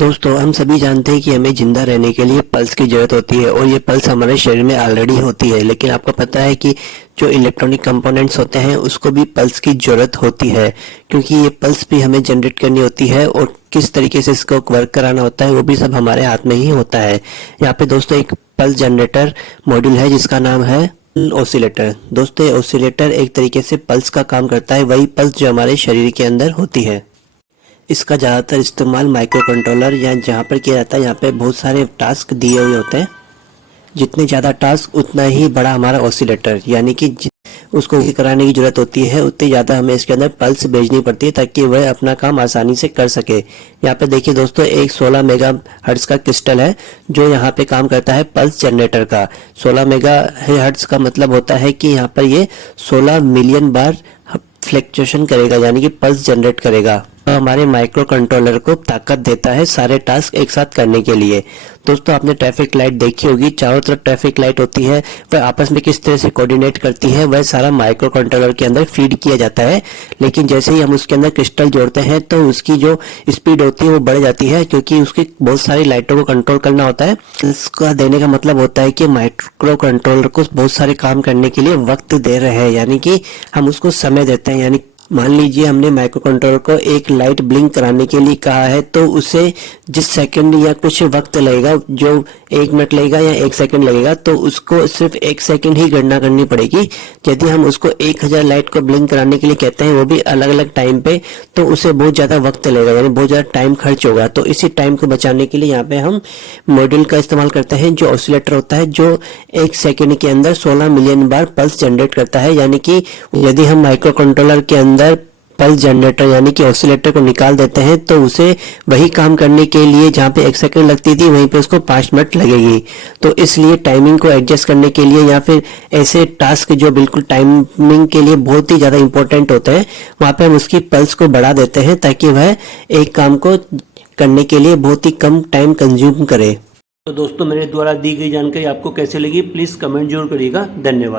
दोस्तों हम सभी जानते हैं कि हमें जिंदा रहने के लिए पल्स की जरूरत होती है और ये पल्स हमारे शरीर में ऑलरेडी होती है। लेकिन आपको पता है कि जो इलेक्ट्रॉनिक कंपोनेंट्स होते हैं उसको भी पल्स की जरूरत होती है, क्योंकि ये पल्स भी हमें जनरेट करनी होती है और किस तरीके से इसको वर्क कराना होता है वो भी सब हमारे हाथ में ही होता है। यहाँ पे दोस्तों एक पल्स जनरेटर मॉड्यूल है जिसका नाम है ऑसिलेटर। दोस्तों ये ऑसिलेटर एक तरीके से पल्स का काम करता है, वही पल्स जो हमारे शरीर के अंदर होती है। इसका ज़्यादातर इस्तेमाल माइक्रो कंट्रोलर या जहाँ पर किया जाता है, यहाँ पे बहुत सारे टास्क दिए हुए होते हैं। जितने ज़्यादा टास्क उतना ही बड़ा हमारा ऑसिलेटर, यानी कि उसको कराने की जरूरत होती है उतनी ज़्यादा हमें इसके अंदर पल्स भेजनी पड़ती है ताकि वह अपना काम आसानी से कर सके। यहाँ पे देखिए दोस्तों एक 16 मेगा हर्ट्ज का क्रिस्टल है जो यहाँ पे काम करता है पल्स जनरेटर का। 16 मेगा हर्ट्ज का मतलब होता है कि यहाँ पर ये 16 मिलियन बार फ्लक्चुएशन करेगा, यानी कि पल्स जनरेट करेगा। तो हमारे माइक्रो कंट्रोलर को ताकत देता है सारे टास्क एक साथ करने के लिए। दोस्तों आपने ट्रैफिक लाइट देखी होगी, चारों तरफ ट्रैफिक लाइट होती है, वह आपस में किस तरह से कोऑर्डिनेट करती है वह सारा माइक्रो कंट्रोलर के अंदर फीड किया जाता है। लेकिन जैसे ही हम उसके अंदर क्रिस्टल जोड़ते हैं तो उसकी जो स्पीड होती है वो बढ़ जाती है, क्योंकि उसकी बहुत सारी लाइटों को कंट्रोल करना होता है। इसका देने का मतलब होता है कि माइक्रो कंट्रोलर को बहुत सारे काम करने के लिए वक्त दे रहे हैं, यानी कि हम उसको समय देते हैं। यानी मान लीजिए हमने माइक्रो कंट्रोलर को एक लाइट ब्लिंक कराने के लिए कहा है तो उसे जिस सेकंड या कुछ वक्त लगेगा, जो 1 मिनट लगेगा या 1 सेकंड लगेगा, तो उसको सिर्फ 1 सेकंड ही गणना करनी पड़ेगी। यदि हम उसको 1000 लाइट को ब्लिंक कराने के लिए कहते हैं वो भी अलग अलग टाइम पे, तो उसे बहुत ज्यादा वक्त लगेगा, यानी बहुत ज्यादा टाइम खर्च होगा। तो इसी टाइम को बचाने के लिए यहाँ पे हम मॉड्यूल का इस्तेमाल करते हैं जो ऑसिलेटर होता है, जो 1 सेकंड के अंदर 16 मिलियन बार पल्स जनरेट करता है। यानी कि यदि हम माइक्रो कंट्रोलर के अंदर पल्स जनरेटर यानी कि ऑसिलेटर को निकाल देते हैं तो उसे वही काम करने के लिए जहाँ पे 1 सेकंड लगती थी वहीं पे उसको 5 मिनट लगेगी। तो इसलिए टाइमिंग को एडजस्ट करने के लिए या फिर ऐसे टास्क जो बिल्कुल टाइमिंग के लिए बहुत ही ज़्यादा इंपॉर्टेंट होते हैं वहाँ पे हम उसकी पल्स को बढ़ा देते हैं ताकि वह एक काम को करने के लिए बहुत ही कम टाइम कंज्यूम करे। तो दोस्तों मेरे द्वारा दी गई जानकारी आपको कैसे लगी प्लीज़ कमेंट जरूर करिएगा। धन्यवाद।